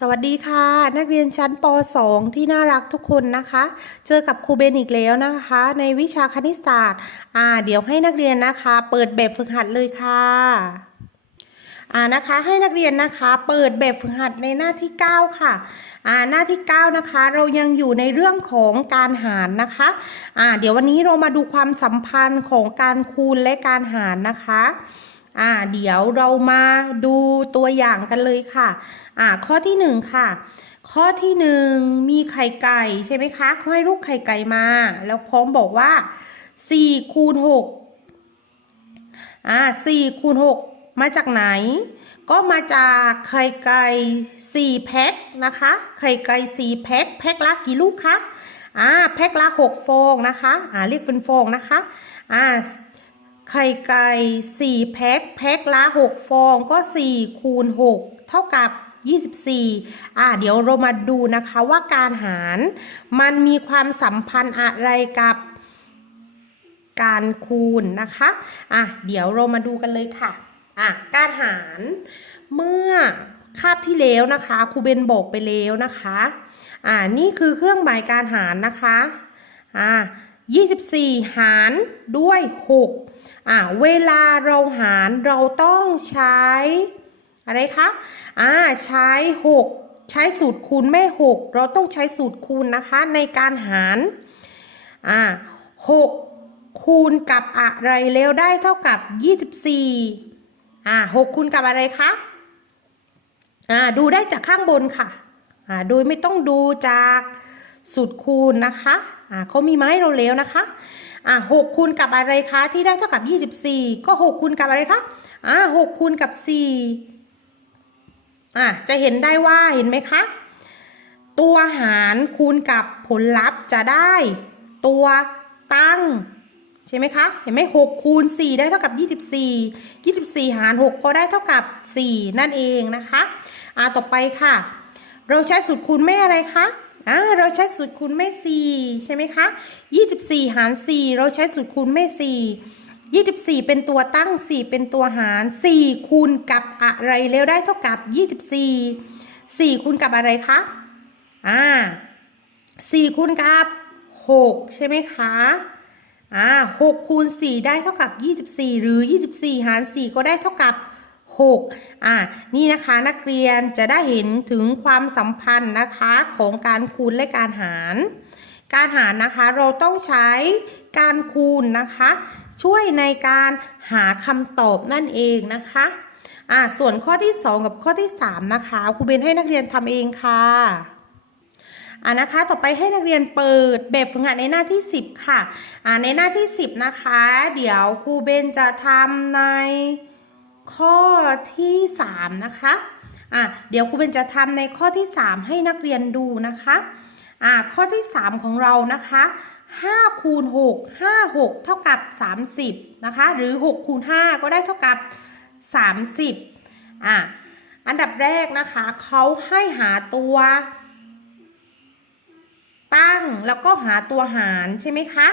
สวัสดีค่ะ นักเรียนชั้นป .2 ที่น่ารักทุกคนนะคะ เจอกับครูเบนอีกแล้วนะคะ ในวิชาคณิตศาสตร์อ่าเดี๋ยวให้นักเรียนนะคะ เปิดแบบฝึกหัดเลยค่ะอ่านะคะให้นักเรียนนะคะเปิดแบบฝึกหัดในหน้าที่ 9 ค่ะอ่าหน้าที่ 9 นะคะ เรายังอยู่ในเรื่องของการหารนะคะอ่าเดี๋ยววันนี้เรามาดูความสัมพันธ์ของการคูณและการหารนะคะ อ่าเดี๋ยวเรามาดูตัวอย่างกันเลยค่ะอ่าข้อที่หนึ่งค่ะข้อที่หนึ่งมีไข่ไก่ใช่ไหมคะเขาให้ลูกไข่ไก่มา แล้วพร้อมบอกว่าสี่คูณหกอ่าสี่คูณหกมาจากไหน ก็มาจากไข่ไก่สี่แพ็คนะคะ ไข่ไก่สี่แพ็คแพ็คละกี่ลูกคะอ่าแพ็คละหกฟองนะคะอ่าเรียกเป็นฟองนะคะอ่า ไข่ไก่สี่แพ็คแพ็คละหกฟองก็สี่คูณหกเท่ากับ24 อ่าเดี๋ยวเรามาดูนะคะว่าการหารมันมีความสัมพันธ์อะไรกับการคูณนะคะ อะเดี๋ยวเรามาดูกันเลยค่ะ อะการหารเมื่อคาบที่แล้วนะคะครูเบนบอกไปแล้วนะคะ อ่านี่คือเครื่องหมายการหารนะคะ อ่า24 หารด้วย 6 อ่าเวลาเราหารเราต้องใช้อะไรคะอ่าใช้6ใช้สูตรคูณแม่6เราต้องใช้สูตรคูณนะคะในการหารอ่า6คูณกับอะไรแล้วได้เท่ากับ24อ่า6คูณกับอะไรคะอ่าดูได้จากข้างบนค่ะอ่าโดยไม่ต้องดูจากสูตรคูณนะคะอ่าเขามีไม้เราแล้วนะคะ อ่าหกคูณกับอะไรคะที่ได้เท่ากับยี่สิบสี่ก็หกคูณกับอะไรคะอ่าหกคูณกับสี่อ่าจะเห็นได้ว่าเห็นไหมคะ ตัวหารคูณกับผลลัพธ์จะได้ ตัวตั้งใช่ไหมคะ เห็นไหมหกคูณสี่ได้เท่ากับยี่สิบสี่ยี่สิบสี่หารหกก็ได้เท่ากับสี่นั่นเองนะคะ อ่าต่อไปค่ะ เราใช้สูตรคูณแม่อะไรคะ อ่าเราใช้สูตรคูณแม่สี่ใช่ไหมคะ24หาร4เราใช้สูตรคูณแม่4 24เป็นตัวตั้ง4เป็นตัวหาร4คูณกับอะไรแล้วได้เท่ากับ24 4คูณกับอะไรคะอ่า4คูณกับ6ใช่ไหมคะอ่า6คูณ4ได้เท่ากับ24หรือ24หาร4ก็ได้เท่ากับ 6อ่านี่นะคะนักเรียนจะได้เห็นถึงความสัมพันธ์นะคะของการคูณและการหาร การหารนะคะเราต้องใช้การคูณนะคะ ช่วยในการหาคำตอบนั่นเองนะคะอ่าส่วนข้อที่ 2 กับข้อที่ 3 นะคะครูเบนให้นักเรียนทำเองค่ะอ่านะคะต่อไปให้นักเรียนเปิดแบบฝึกหัดในหน้าที่ 10 ค่ะอ่าในหน้าที่ 10 นะคะ เดี๋ยวครูเบนจะทำใน ข้อที่3นะคะอะเดี๋ยวครูเบนจะทำในข้อที่ 3 ให้นักเรียนดูนะคะอะข้อที่ 3 ของเรานะคะ5คูณ6 5 6 เท่ากับ 30นะคะหรือ6คูณ5ก็ได้เท่ากับ 30อะอันดับแรกนะคะเขาให้หาตัว ตั้งแล้วก็หาตัวหารใช่ไหมคะ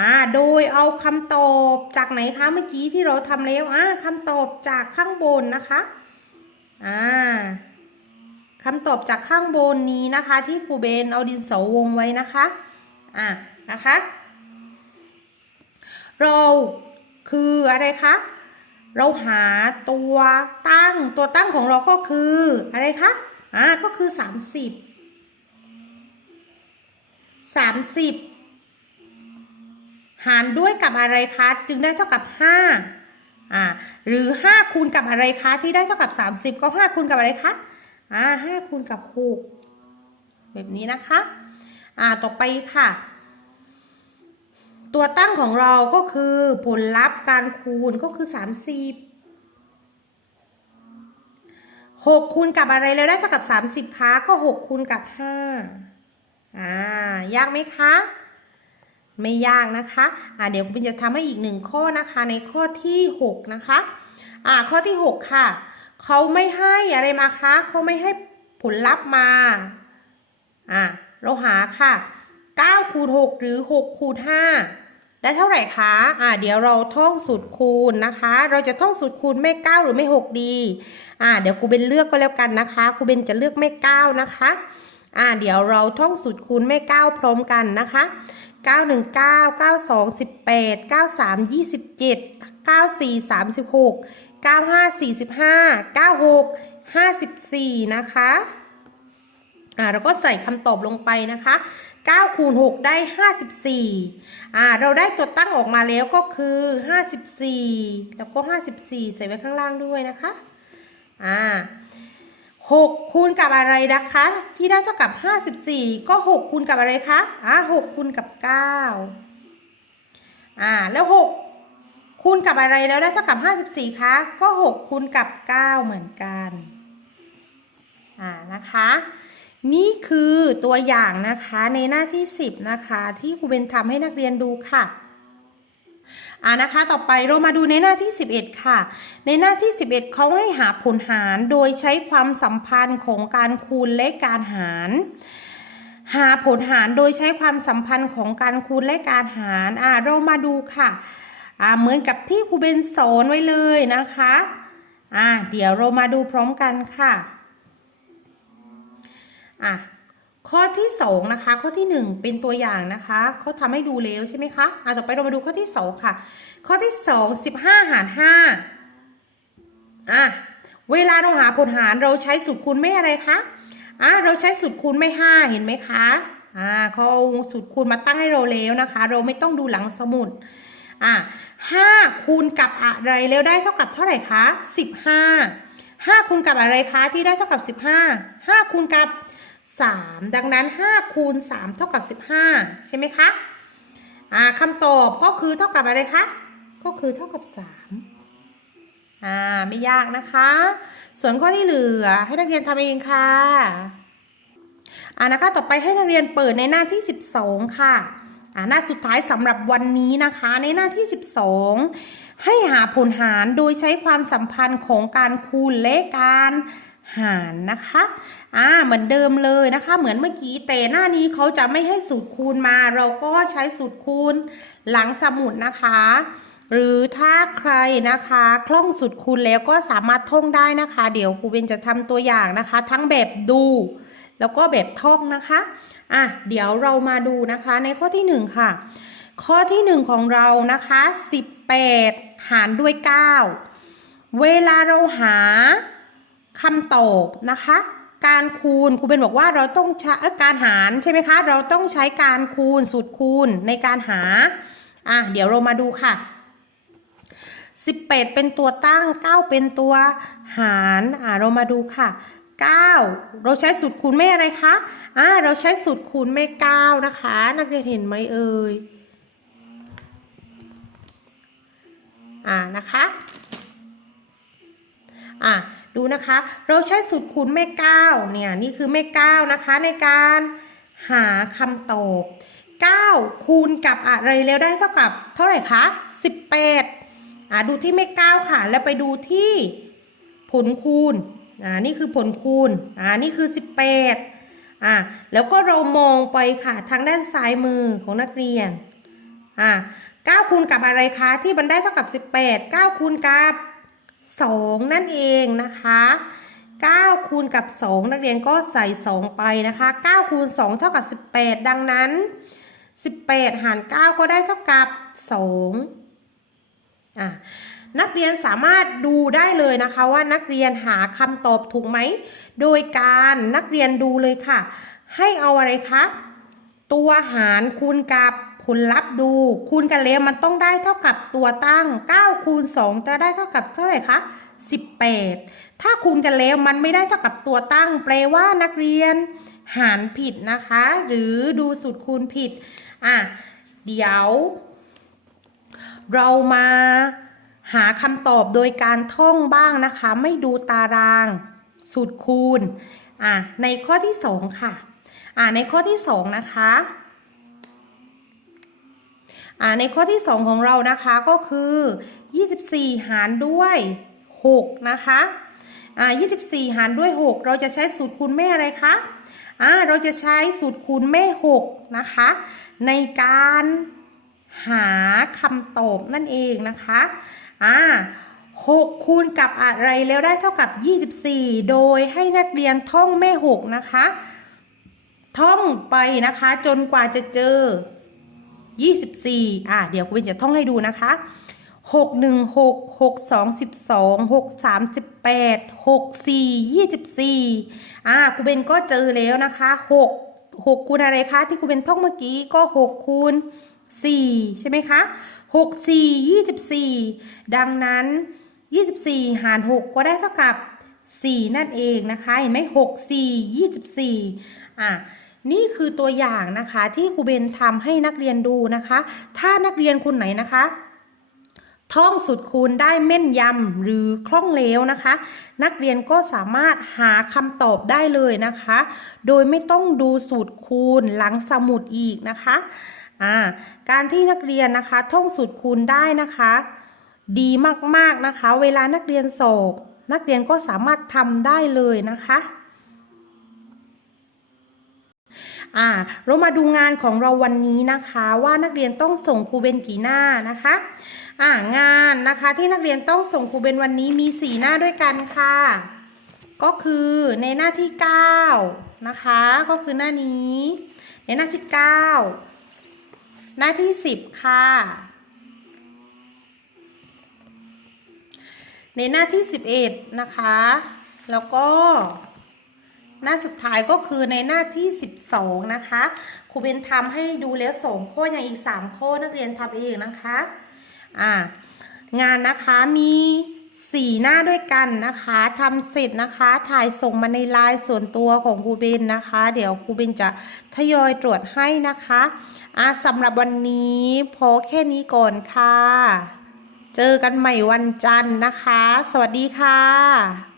อ่าโดยเอาคำตอบจากไหนคะเมื่อกี้ที่เราทำแล้วอ่าคำตอบจากข้างบนนะคะอ่าคำตอบจากข้างบนนี้นะคะ ที่ครูเบนเอาดินเสอวงไว้นะคะอ่านะคะ เราคืออะไรคะเราหาตัวตั้งตัวตั้งของเราก็คืออะไรคะอ่าก็คือ 30 30 หารด้วยกับอะไรคะจึงได้เท่ากับ 5อ่าหรือ 5 คูณกับอะไรคะที่ได้เท่ากับ 30 ก็ 5 คูณกับอะไรคะอ่า5คูณกับ6แบบนี้นะคะ อ่าต่อไปค่ะ ตัวตั้งของเราก็คือผลลัพธ์การคูณก็คือ 30 6คูณกับอะไรแล้วได้เท่ากับ 30คะก็ 6คูณกับ5อ่ายากไหมคะ ไม่ยากนะคะอ่าเดี๋ยวคุณจะทำให้อีกหนึ่งข้อนะคะในข้อที่6นะคะอ่าข้อที่ 6 ค่ะเขาไม่ให้อะไรมาคะเขาไม่ให้ผลลัพธ์มาอ่าเราหาค่ะ9คูณ6หรือ6คูณ5ได้เท่าไหร่คะอ่าเดี๋ยวเราท่องสูตรคูณนะคะ เราจะท่องสูตรคูณแม่เก้าหรือแม่หกดีอ่าเดี๋ยวครูเบนเลือกก็แล้วกันนะคะครูเบนจะเลือกแม่เก้านะคะอ่าเดี๋ยวเราท่องสูตรคูณแม่เก้าพร้อมกันนะคะ 9 1 9 9 2 18 9 3 27 9 4 36 9 5 45 96 54 นะคะอ่าเราก็ใส่คำตอบลงไปนะคะ9คูณ6ได้ 54อ่าเราได้ตัวตั้งออกมาแล้วก็คือ 54 แล้วก็ 54 ใส่ไว้ข้างล่างด้วยนะคะอ่า 6 คูณกับอะไรนะคะ ที่ได้เท่ากับ 54 ก็ 6 คูณกับอะไรคะอ่า6คูณกับ 9 อ่า แล้ว 6 คูณกับอะไรแล้วได้เท่ากับ 54 คะ ก็ 6 คูณกับ 9 เหมือนกัน อ่า นะคะ นี่คือตัวอย่างนะคะในหน้าที่ 10 นะคะ ที่ครูเบนทำให้นักเรียนดูค่ะ อ่านะคะต่อไปเรามาดูในหน้าที่ 11 ค่ะ ในหน้าที่ 11เขาให้หาผลหารโดยใช้ความสัมพันธ์ของการคูณและการหาร หาผลหารโดยใช้ความสัมพันธ์ของการคูณและการหารอ่าเรามาดูค่ะอ่าเหมือนกับที่ครูเบนสอนไว้เลยนะคะอ่าเดี๋ยวเรามาดูพร้อมกันค่ะอะ ข้อที่สองนะคะข้อที่หนึ่งเป็นตัวอย่างนะคะเขาทำให้ดูแล้วใช่ไหมคะอะต่อไปเรามาดูข้อที่สองค่ะ ข้อที่สองสิบห้าหารห้าอะเวลาเราหาผลหารเราใช้สูตรคูณไม่อะไรคะอะเราใช้สูตรคูณไม่ห้าเห็นไหมคะอ่าเขาเอาสูตรคูณมาตั้งให้เราแล้วนะคะ เราไม่ต้องดูหลังสมุดอะห้าคูณกับอะไรแล้วได้เท่ากับเท่าไหร่คะสิบห้าห้าคูณกับอะไรคะที่ได้เท่ากับสิบห้าห้าคูณกับ 3 ดังนั้น 5 คูณ 3 เท่ากับ 15 ใช่ไหมคะอ่าคำตอบก็คือเท่ากับอะไรคะ ก็คือเท่ากับ 3 อ่า ไม่ยากนะคะ ส่วนข้อที่เหลือให้นักเรียนทำเองค่ะอ่านะคะ ต่อไปให้นักเรียนเปิดในหน้าที่ 12 ค่ะอ่าหน้าสุดท้ายสำหรับวันนี้นะคะ ในหน้าที่ 12 ให้หาผลหารโดยใช้ความสัมพันธ์ของการคูณและการ หารนะคะ อ่า เหมือนเดิมเลยนะคะ เหมือนเมื่อกี้แต่หน้านี้เขาจะไม่ให้สูตรคูณมา เราก็ใช้สูตรคูณหลังสมุดนะคะ หรือถ้าใครนะคะคล่องสูตรคูณแล้วก็สามารถท่องได้นะคะ เดี๋ยวครูเบนจะทำตัวอย่างนะคะ ทั้งแบบดู แล้วก็แบบท่องนะคะ อะ เดี๋ยวเรามาดูนะคะในข้อที่หนึ่งค่ะ ข้อที่หนึ่งของเรานะคะ 18 หารด้วย 9 เวลาเราหา คำตอบนะคะ การคูณครูเบนบอกว่าเราต้องใช้การหารใช่ไหมคะ เราต้องใช้การคูณสูตรคูณในการหาอะเดี๋ยวเรามาดูค่ะ18 เป็นตัวตั้ง 9 เป็นตัวหารอะเรามาดูค่ะ 9 เราใช้สูตรคูณไม่อะไรคะอ่าเราใช้สูตรคูณไม่9นะคะ นักเรียนเห็นไหมเอ่ยอ่านะคะอะ ดูนะคะ เราใช้สูตรคูณแม่เก้าเนี่ยนี่คือแม่เก้านะคะในการหาคำตอบ9 คูณกับอะไรแล้วได้เท่ากับเท่าไหร่คะ18อะดูที่แม่เก้าค่ะ แล้วไปดูที่ผลคูณอ่านี่คือผลคูณอ่านี่คือ 18อะแล้วก็เรามองไปค่ะทางด้านซ้ายมือของนักเรียนอะ9คูณกับอะไรคะที่มันได้เท่ากับ 18 9คูณกับ 2 นั่นเองนะคะ9คูณกับ 2 นักเรียนก็ใส่ 2 ไปนะคะ9คูณ2เท่ากับ 18 ดังนั้น 18 หาร 9 ก็ได้เท่ากับ2อะนักเรียนสามารถดูได้เลยนะคะว่านักเรียนหาคำตอบถูกไหม โดยการนักเรียนดูเลยค่ะ ให้เอาอะไรคะ ตัวหารคูณกับ ผลลัพธ์ดู คูณกันแล้วมันต้องได้เท่ากับตัวตั้ง 9 คูณ 2 จะได้เท่ากับเท่าไหร่คะ 18 ถ้าคูณกันแล้วมันไม่ได้เท่ากับตัวตั้ง แปลว่านักเรียน หารผิดนะคะ หรือดูสูตรคูณผิด อะ เดี๋ยว เรามาหาคำตอบโดยการท่องบ้างนะคะ ไม่ดูตาราง สูตรคูณ อะ ในข้อที่ 2 ค่ะ อ่าในข้อที่ 2 นะคะ ในข้อที่ 2 ของเรานะคะก็คือ 24 หารด้วย 6 นะคะอ่า24 หารด้วย 6 เราจะใช้สูตรคูณแม่อะไรคะอ่าเราจะใช้สูตรคูณแม่ 6 นะคะ ในการหาคำตอบนั่นเองนะคะอ่า6คูณกับอะไรแล้วได้เท่ากับ 24 โดยให้นักเรียนท่องแม่ 6 นะคะ ท่องไปนะคะจนกว่าจะเจอ 24 อะเดี๋ยวคุณเบนจะท่องให้ดูนะคะ6 1 6 6 2 12 6 3 18 6 4 24อะครูเบนก็เจอแล้วนะคะ6 6คูณอะไรคะที่ครูเบนท่องเมื่อกี้ก็6คูณ4ใช่ไหมคะ6 4 24ดังนั้น24หาร6ก็ได้เท่ากับ4นั่นเองนะคะเห็นไหม6 4 24อะ นี่คือตัวอย่างนะคะที่ครูเบนทำให้นักเรียนดูนะคะ ถ้านักเรียนคนไหนนะคะท่องสูตรคูณได้แม่นยำหรือคล่องเลวนะคะ นักเรียนก็สามารถหาคำตอบได้เลยนะคะ โดยไม่ต้องดูสูตรคูณหลังสมุดอีกนะคะการที่นักเรียนนะคะ ท่องสูตรคูณได้นะคะ ดีมากๆนะคะ เวลานักเรียนสอบนักเรียนก็สามารถทำได้เลยนะคะ อ่าเรามาดูงานของเราวันนี้นะคะว่านักเรียนต้องส่งครูเบนกี่หน้านะคะอ่างานนะคะที่นักเรียนต้องส่งครูเบนวันนี้มี 4 หน้าด้วยกันค่ะ ก็คือในหน้าที่ 9 นะคะ ก็คือหน้านี้ ในหน้าที่ 9 หน้าที่ 10 ค่ะ ในหน้าที่ 11 นะคะ แล้วก็ หน้าสุดท้ายก็คือในหน้าที่ 12 นะคะครูเบนทำให้ดูแล้วสองข้ออย่างอีก 3 ข้อนักเรียนทำเองนะคะอ่างานนะคะมี4หน้าด้วยกันนะคะทำเสร็จนะคะถ่ายส่งมาในไลน์ส่วนตัวของครูเบนนะคะ เดี๋ยวครูเบนจะทยอยตรวจให้นะคะอ่าสำหรับวันนี้พอแค่นี้ก่อนค่ะ เจอกันใหม่วันจันทร์นะคะ สวัสดีค่ะ